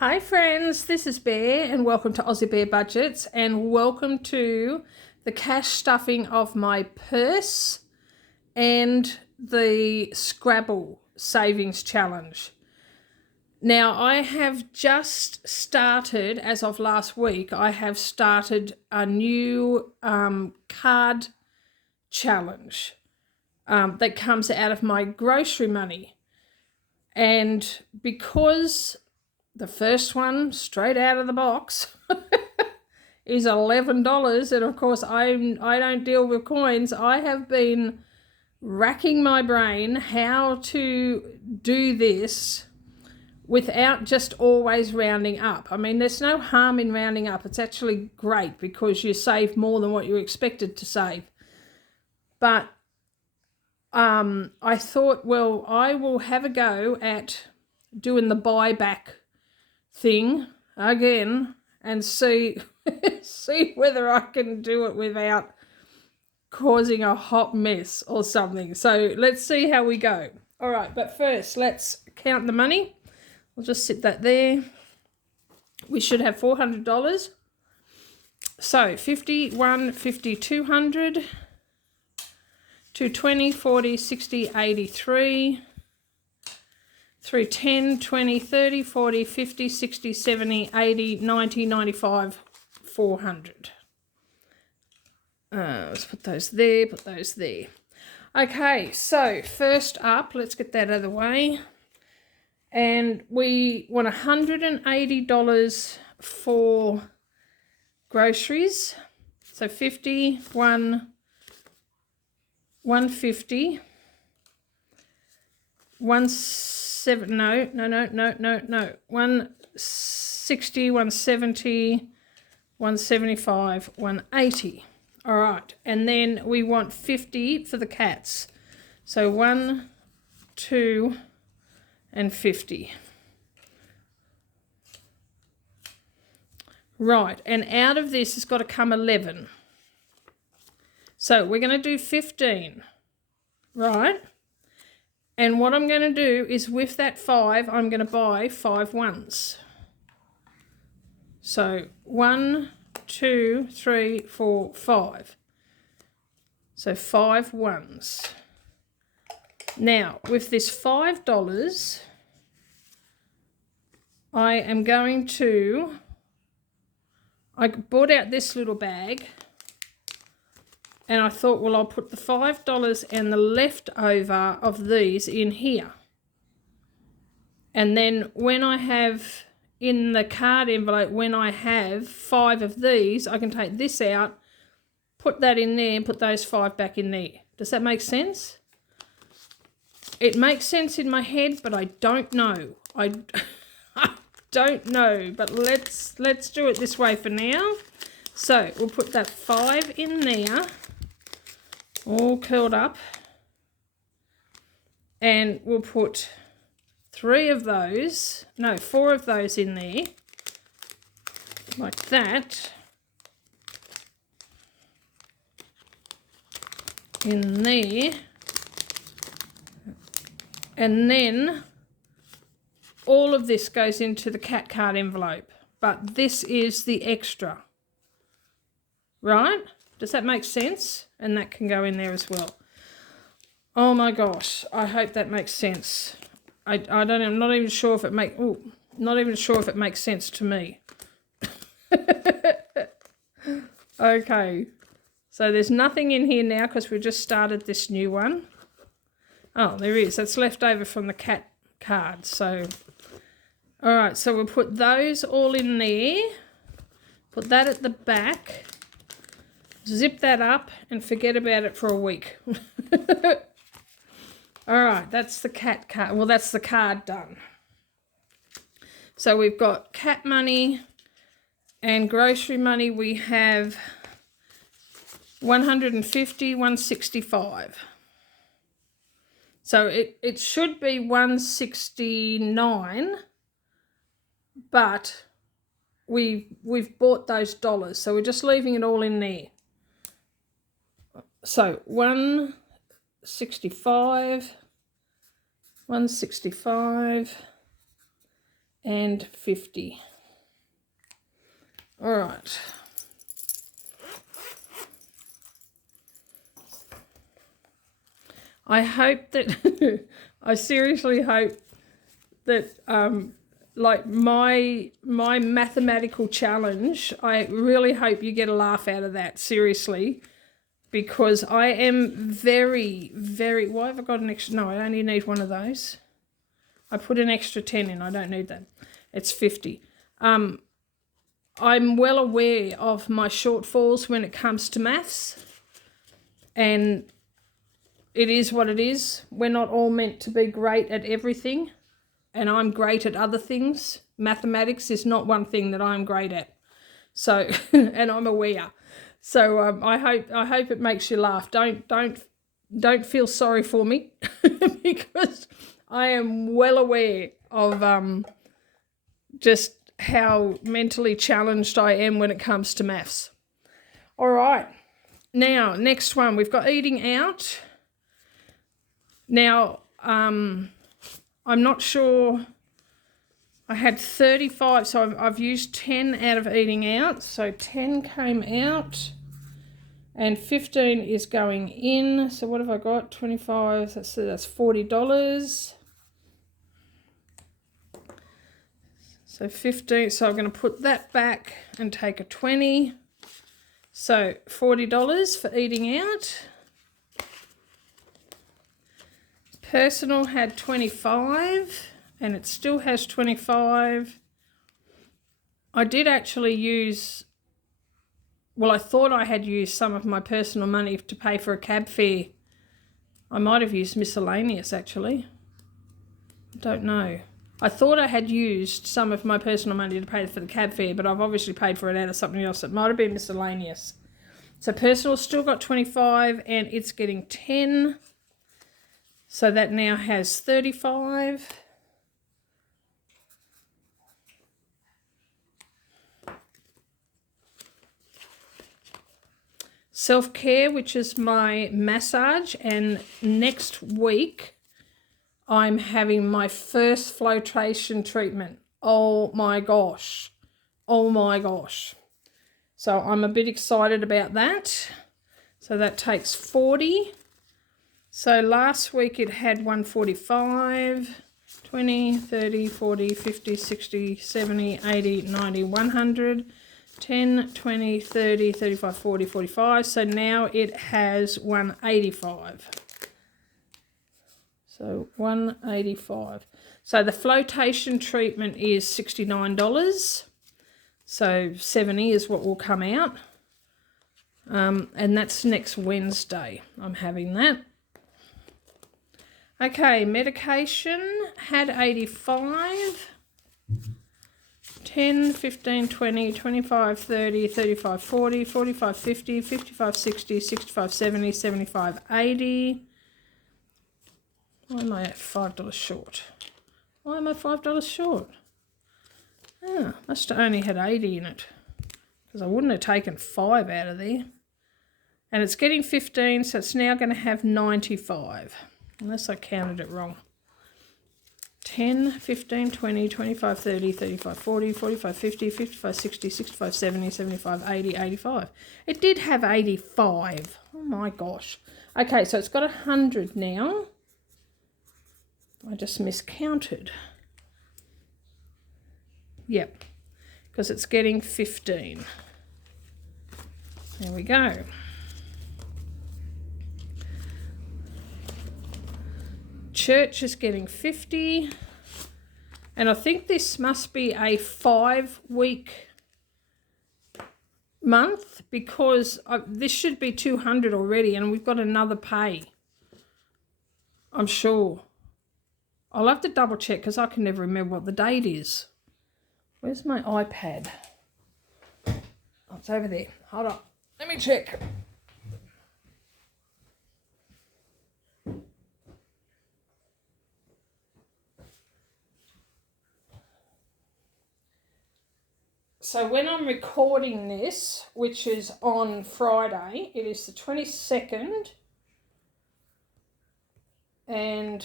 Hi friends, this is Bear and welcome to Aussie Bear Budgets and welcome to the cash stuffing of my purse and the Scrabble savings challenge. Now I have just started, as of last week, I have started a new card challenge that comes out of my grocery money. And because the first one, straight out of the box, is $11. And of course, I don't deal with coins. I have been racking my brain how to do this without just always rounding up. I mean, there's no harm in rounding up. It's actually great because you save more than what you expected to save. But I thought, well, I will have a go at doing the buyback thing again and see whether I can do it without causing a hot mess or something. So let's see how we go. All right, but first let's count the money. We'll just sit that there. We should have $400. So 50, 1, 50, 200, 220, 40, 60, 83, 3, 10, 20, 30, 40, 50, 60, 70, 80, 90, 95, 400. Let's put those there, put those there. Okay, so first up, let's get that out of the way. And we want $180 for groceries. So 50, 150, 160, 170, 175, 180. All right, and then we want 50 for the cats. So 1, 2, and 50. Right, and out of this has got to come 11. So we're going to do 15, right? And what I'm going to do is with that 5, I'm going to buy 5 ones. So 1, 2, 3, 4, 5. So 5 ones. Now, with this $5, I am going to, I bought out this little bag and I thought, well, I'll put the $5 and the leftover of these in here. And then when I have in the card envelope, when I have 5 of these, I can take this out, put that in there and put those 5 back in there. Does that make sense? It makes sense in my head, but I don't know. I don't know, but let's do it this way for now. So we'll put that 5 in there, all curled up, and we'll put 4 of those in there, like that, in there, and then all of this goes into the cat card envelope, but this is the extra, right? Does that make sense? And that can go in there as well. Oh my gosh, I hope that makes sense. I don't know, I'm not even sure if it makes sense to me. Okay, so there's nothing in here now because we just started this new one. Oh, there is. That's left over from the cat card. So, all right, so we'll put those all in there. Put that at the back. Zip that up and forget about it for a week. All right, that's the cat card. Well, that's the card done. So we've got cat money and grocery money. We have 150, 165. So it should be 169, but we've bought those dollars, so we're just leaving it all in there. So 165, 165, and 50. All right. I hope that, I seriously hope that, like my mathematical challenge, I really hope you get a laugh out of that, seriously, because I am very, very, why have I got an extra, no, I only need one of those. I put an extra 10 in, I don't need that. It's 50. I'm well aware of my shortfalls when it comes to maths, and it is what it is. We're not all meant to be great at everything, and I'm great at other things. Mathematics is not one thing that I'm great at. So, and I'm aware. So I hope it makes you laugh. Don't feel sorry for me because I am well aware of just how mentally challenged I am when it comes to maths. All right. Now, next one, we've got eating out. Now, I'm not sure, I had 35, so I've used 10 out of eating out. So 10 came out and 15 is going in. So what have I got? 25, that's $40. So 15, so I'm going to put that back and take a 20. So $40 for eating out. Personal had 25 and it still has 25. I did actually use, well, I thought I had used some of my personal money to pay for a cab fare. I might have used miscellaneous actually. I don't know. I thought I had used some of my personal money to pay for the cab fare, but I've obviously paid for it out of something else. It might have been miscellaneous. So personal still got 25 and it's getting 10. So that now has 35. Self-care, which is my massage, and next week I'm having my first flotation treatment. Oh my gosh. Oh my gosh. So I'm a bit excited about that. So that takes 40. So last week it had 145, 20, 30, 40, 50, 60, 70, 80, 90, 100, 10, 20, 30, 35, 40, 45. So now it has 185. So 185. So the flotation treatment is $69. So 70 is what will come out. And that's next Wednesday. I'm having that. Okay, medication had 85, 10, 15, 20, 25, 30, 35, 40, 45, 50, 55, 60, 65, 70, 75, 80. Why am I at $5 short? Why am I $5 short? Ah, must have only had 80 in it because I wouldn't have taken 5 out of there. And it's getting 15, so it's now going to have 95. Unless I counted it wrong. 10, 15, 20, 25, 30, 35, 40, 45, 50, 55, 60, 65, 70, 75, 80, 85. It did have 85. Oh my gosh. Okay, so it's got 100 now. I just miscounted. Yep, because it's getting 15. There we go. Church is getting 50, and I think this must be a 5-week month because this should be 200 already, and we've got another pay. I'm sure. I'll have to double check because I can never remember what the date is. Where's my iPad? Oh, it's over there. Hold on. Let me check. So when I'm recording this, which is on Friday, it is the 22nd, and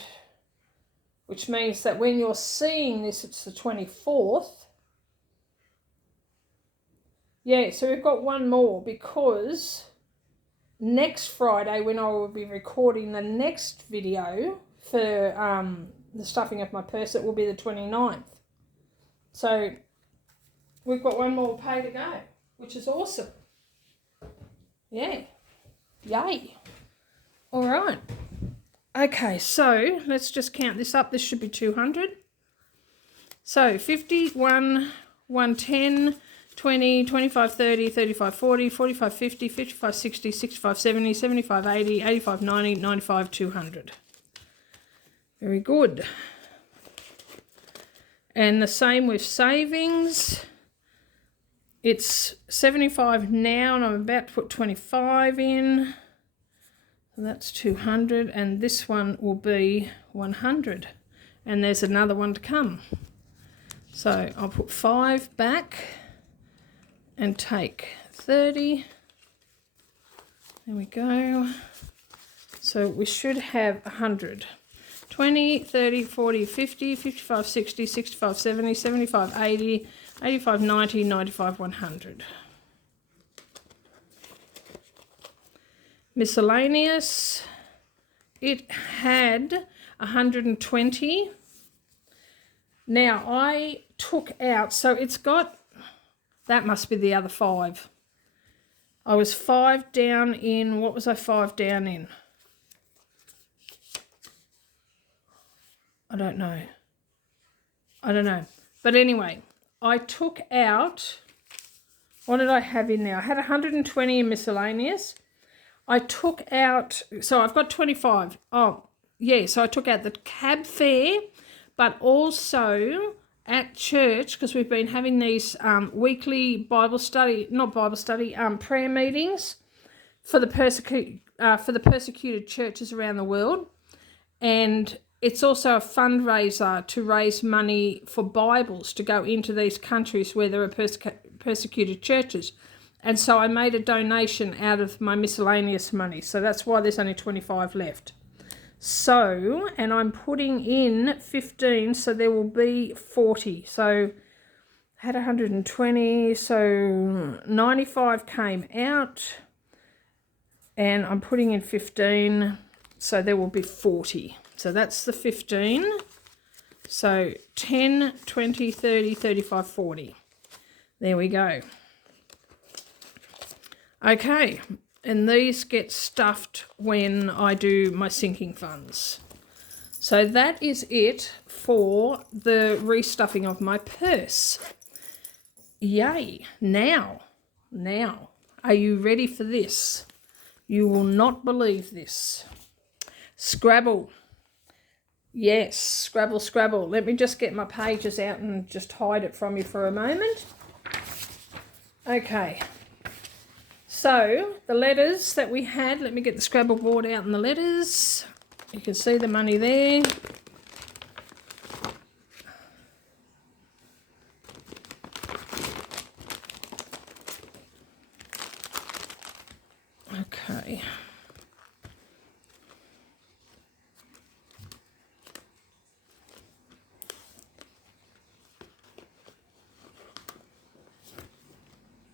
which means that when you're seeing this, it's the 24th. Yeah, so we've got one more, because next Friday, when I will be recording the next video for the stuffing of my purse, it will be the 29th. So we've got one more pay to go, which is awesome. Yeah. Yay. All right. Okay, so let's just count this up. This should be 200. So 50, 1, 110, 20, 25, 30, 35, 40, 45, 50, 55, 60, 65, 70, 75, 80, 85, 90, 95, 200. Very good. And the same with savings. It's 75 now, and I'm about to put 25 in. So that's 200, and this one will be 100. And there's another one to come. So I'll put 5 back and take 30. There we go. So we should have 100. 20, 30, 40, 50, 55, 60, 65, 70, 75, 80, 85, 90, 95, 100. Miscellaneous, it had 120. Now I took out, so it's got, that must be the other 5. I was 5 down in, what was I 5 down in? I don't know. But anyway, I took out, what did I have in there? I had 120 in miscellaneous. I took out, so I've got 25. Oh, yeah, so I took out the cab fare, but also at church, because we've been having these weekly Bible study, not Bible study, prayer meetings for the persecuted churches around the world. And it's also a fundraiser to raise money for Bibles to go into these countries where there are persecuted churches. And so I made a donation out of my miscellaneous money. So that's why there's only 25 left. So, and I'm putting in 15, so there will be 40. So I had 120, so 95 came out. And I'm putting in 15, so there will be 40. So that's the 15. So 10, 20, 30, 35, 40. There we go. Okay, and these get stuffed when I do my sinking funds. So that is it for the restuffing of my purse. Yay. Now, are you ready for this? You will not believe this. Scrabble. Yes, Scrabble. Let me just get my pages out and just hide it from you for a moment. Okay. So, the letters that we had, let me get the Scrabble board out and the letters. You can see the money there. Okay.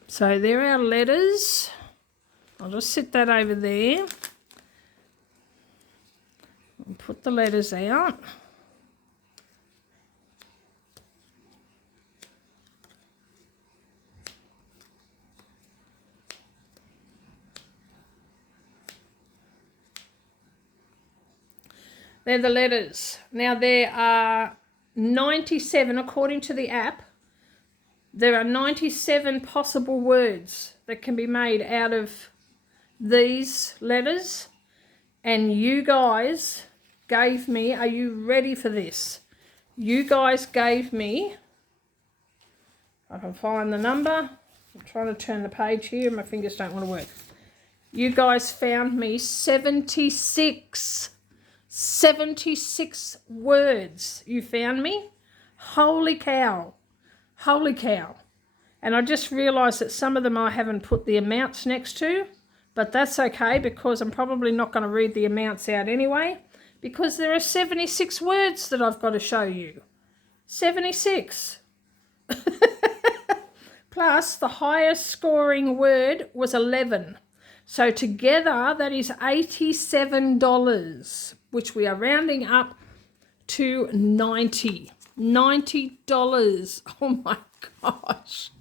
So, there are our letters. I'll just sit that over there and put the letters out. They're the letters. Now there are 97, according to the app, there are 97 possible words that can be made out of these letters, and you guys gave me, are you ready for this? You guys gave me, I can find the number, I'm trying to turn the page here, my fingers don't want to work. You guys found me 76 words you found me. Holy cow. And I just realised that some of them I haven't put the amounts next to. But that's okay, because I'm probably not going to read the amounts out anyway. because there are 76 words that I've got to show you. 76. Plus, the highest scoring word was 11. So together, that is $87, which we are rounding up to 90. $90. Oh my gosh.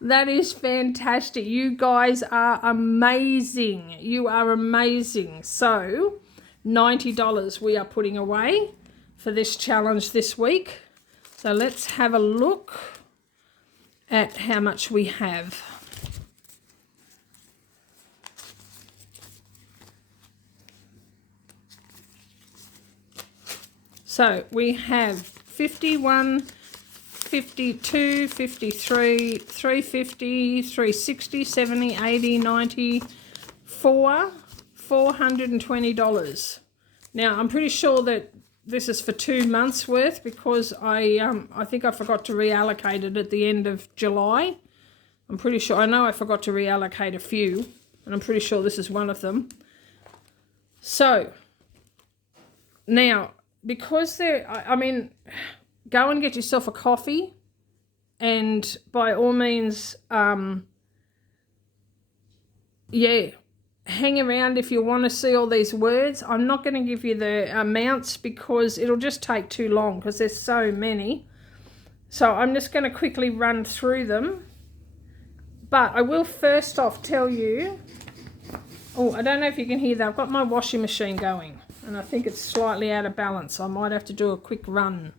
That is fantastic. You guys are amazing. You are amazing. So, $90 we are putting away for this challenge this week. So let's have a look at how much we have. So we have 51, 52, 53, 350, 360, 70, 80, 90, $420. Now, I'm pretty sure that this is for 2 months worth because I think I forgot to reallocate it at the end of July. I'm pretty sure. I know I forgot to reallocate a few, and I'm pretty sure this is one of them. So, now, because I mean, go and get yourself a coffee, and by all means, yeah, hang around if you want to see all these words. I'm not going to give you the amounts because it'll just take too long because there's so many. So I'm just going to quickly run through them. But I will first off tell you, oh, I don't know if you can hear that. I've got my washing machine going and I think it's slightly out of balance. I might have to do a quick run.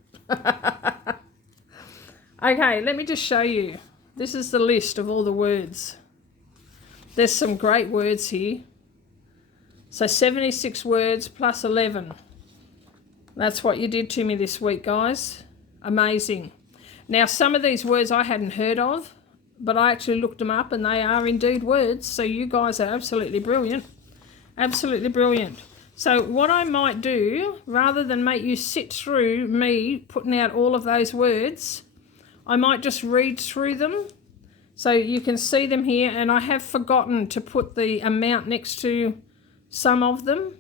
Okay, let me just show you. This is the list of all the words. There's some great words here. So 76 words plus 11. That's what you did to me this week, guys. Amazing. Now, some of these words I hadn't heard of, but I actually looked them up and they are indeed words. So you guys are absolutely brilliant. Absolutely brilliant. So what I might do, rather than make you sit through me putting out all of those words, I might just read through them. So you can see them here, and I have forgotten to put the amount next to some of them.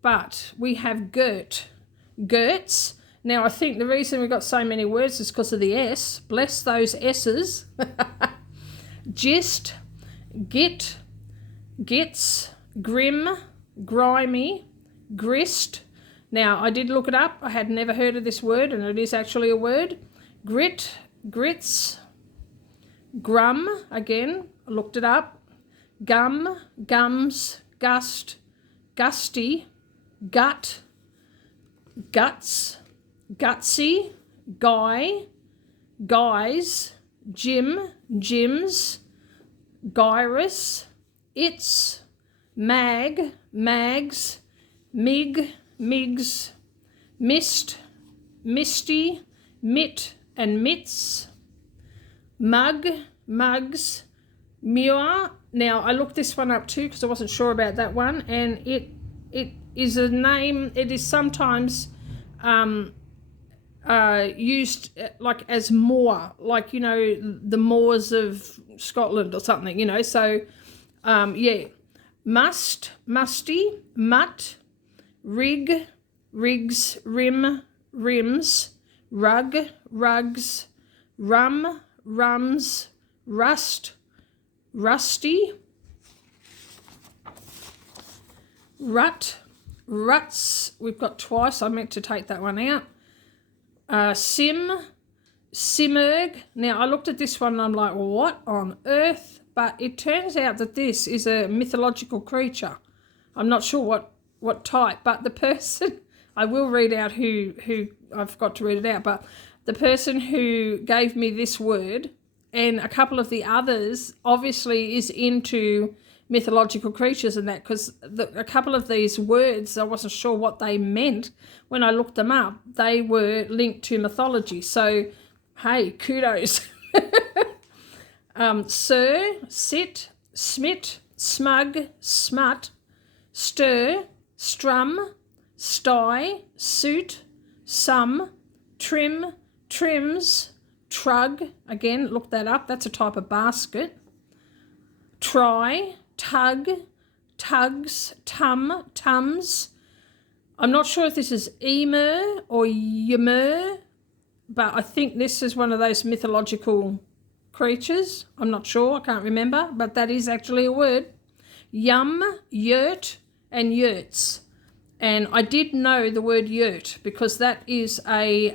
But we have Gerts. Now, I think the reason we've got so many words is because of the S. Bless those S's. Gist, Git, Gits, Grim, Grimy, Grist. Now, I did look it up. I had never heard of this word, and it is actually a word. Grit, Grits, Grum, again, I looked it up. Gum, Gums, Gust, Gusty, Gut, Guts, Gutsy, Guy, Guys, Jim, Jims, Gyrus, It's, Mag, Mags, Mig, Migs, Mist, Misty, Mit and Mitts, Mug, Mugs, Muir. Now, I looked this one up too because I wasn't sure about that one, and it is a name. It is sometimes used like as moor, like, you know, the moors of Scotland or something, you know. So, yeah, must, musty, mutt, rig, rigs, rim, rims, rug, rugs, rum, rums, rust, rusty, rut, ruts. We've got twice. I meant to take that one out. Sim, simurg. Now, I looked at this one and I'm like, what on earth? But it turns out that this is a mythological creature. I'm not sure what type, but the person, I will read out who I've got to read it out, but the person who gave me this word and a couple of the others obviously is into mythological creatures and that, because a couple of these words, I wasn't sure what they meant. When I looked them up, they were linked to mythology. So, hey, kudos. Sir, sit, smit, smug, smut, stir, strum, sty, suit, sum, trim, trims, trug. Again, look that up. That's a type of basket. Try, tug, tugs, tums. I'm not sure if this is Emer or Ymir, but I think this is one of those mythological creatures. I'm not sure, I can't remember, but that is actually a word. Yum, yurt, and yurts. And I did know the word yurt because that is a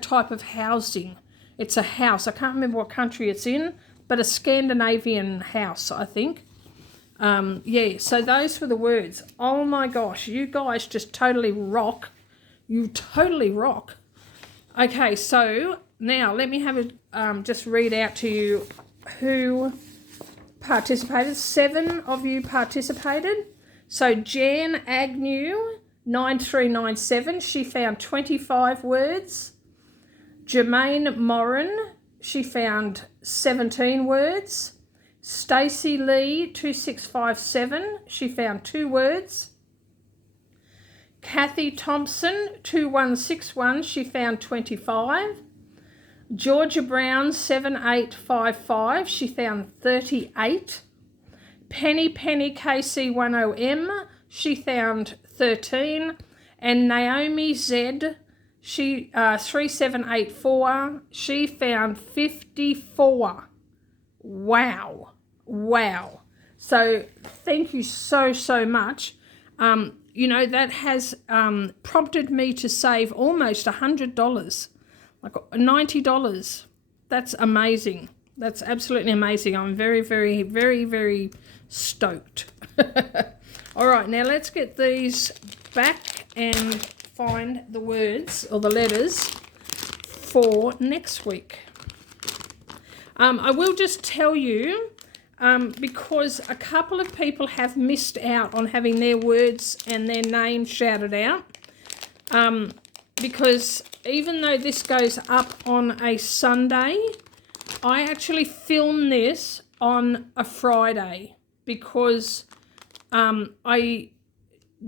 type of housing. It's a house. I can't remember what country it's in, but a Scandinavian house, I think. Yeah, so those were the words. Oh my gosh, you guys just totally rock. You totally rock. Okay, so now let me have a just read out to you who participated. 7 of you participated. So Jan Agnew, 9397, she found 25 words. Jermaine Moran, she found 17 words. Stacey Lee, 2657, she found 2 words. Kathy Thompson, 2161, she found 25. Georgia Brown, 7855, she found 38. Penny KC10M, she found 13. And Naomi Z, she 3784, she found 54. Wow. So thank you so much. You know, that has prompted me to save almost $100, like $90. That's amazing. That's absolutely amazing. I'm very stoked. All right, now let's get these back and find the words or the letters for next week. I will just tell you, because a couple of people have missed out on having their words and their name shouted out, because even though this goes up on a Sunday, I actually film this on a Friday because I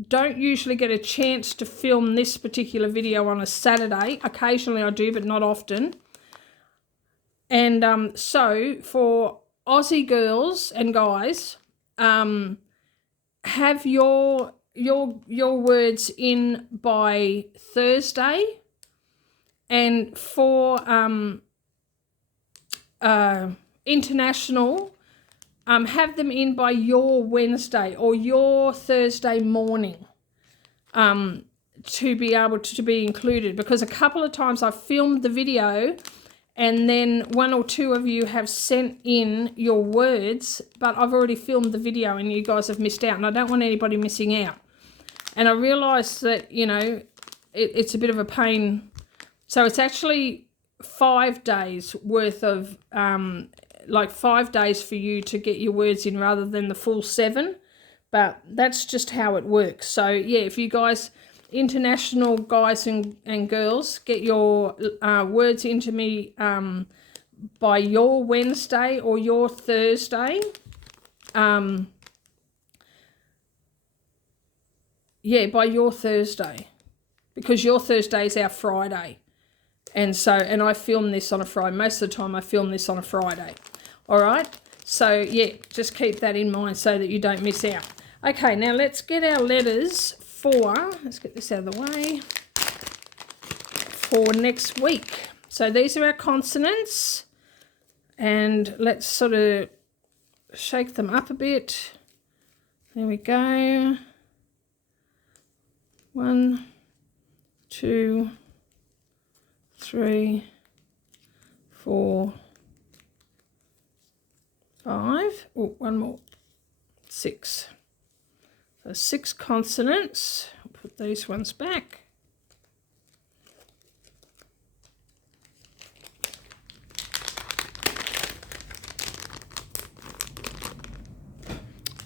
don't usually get a chance to film this particular video on a Saturday. Occasionally I do, but not often. And so for Aussie girls and guys, have your words in by Thursday, and for international, have them in by your Wednesday or your Thursday morning, to be able to be included, because a couple of times I've filmed the video and then 1 or 2 of you have sent in your words, but I've already filmed the video and you guys have missed out, and I don't want anybody missing out. And I realised that, you know, it's a bit of a pain. So it's actually 5 days worth of, 5 days for you to get your words in rather than the full 7. But that's just how it works. So, yeah, if you guys, international guys and girls, get your words into me by your Wednesday or your Thursday. Yeah, by your Thursday, because your Thursday is our Friday. And I film this on a Friday. Most of the time I film this on a Friday. All right? So, yeah, just keep that in mind so that you don't miss out. Okay, now let's get our letters let's get this out of the way, for next week. So these are our consonants, and let's sort of shake them up a bit. There we go. 1, 2, 3, 4, 5. Oh, one more. 6. So 6 consonants. I'll put these ones back.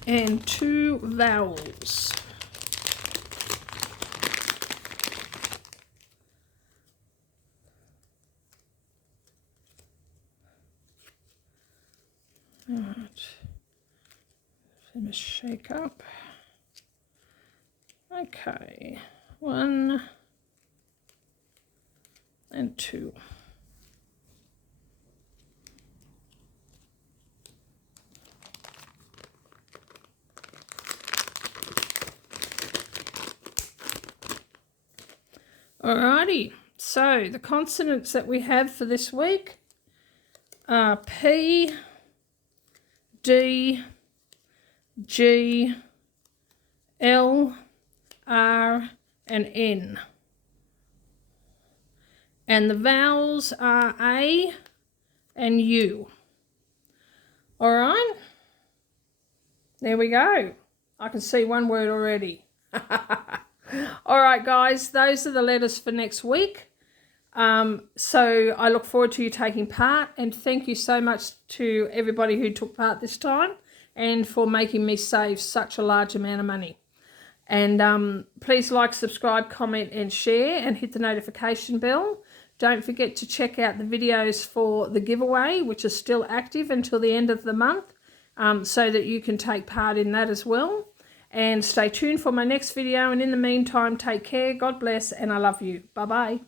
And 2 vowels. All right. Let me shake up. Okay, 1 and 2. Alrighty, so the consonants that we have for this week are P, D, G, L, R, and N. And the vowels are A and U. All right, there we go. I can see one word already. All right, guys, those are the letters for next week. So I look forward to you taking part, and thank you so much to everybody who took part this time and for making me save such a large amount of money. And please like, subscribe, comment and share, and hit the notification bell. Don't forget to check out the videos for the giveaway, which is still active until the end of the month, so that you can take part in that as well. And stay tuned for my next video. And in the meantime, take care, God bless, and I love you. Bye-bye.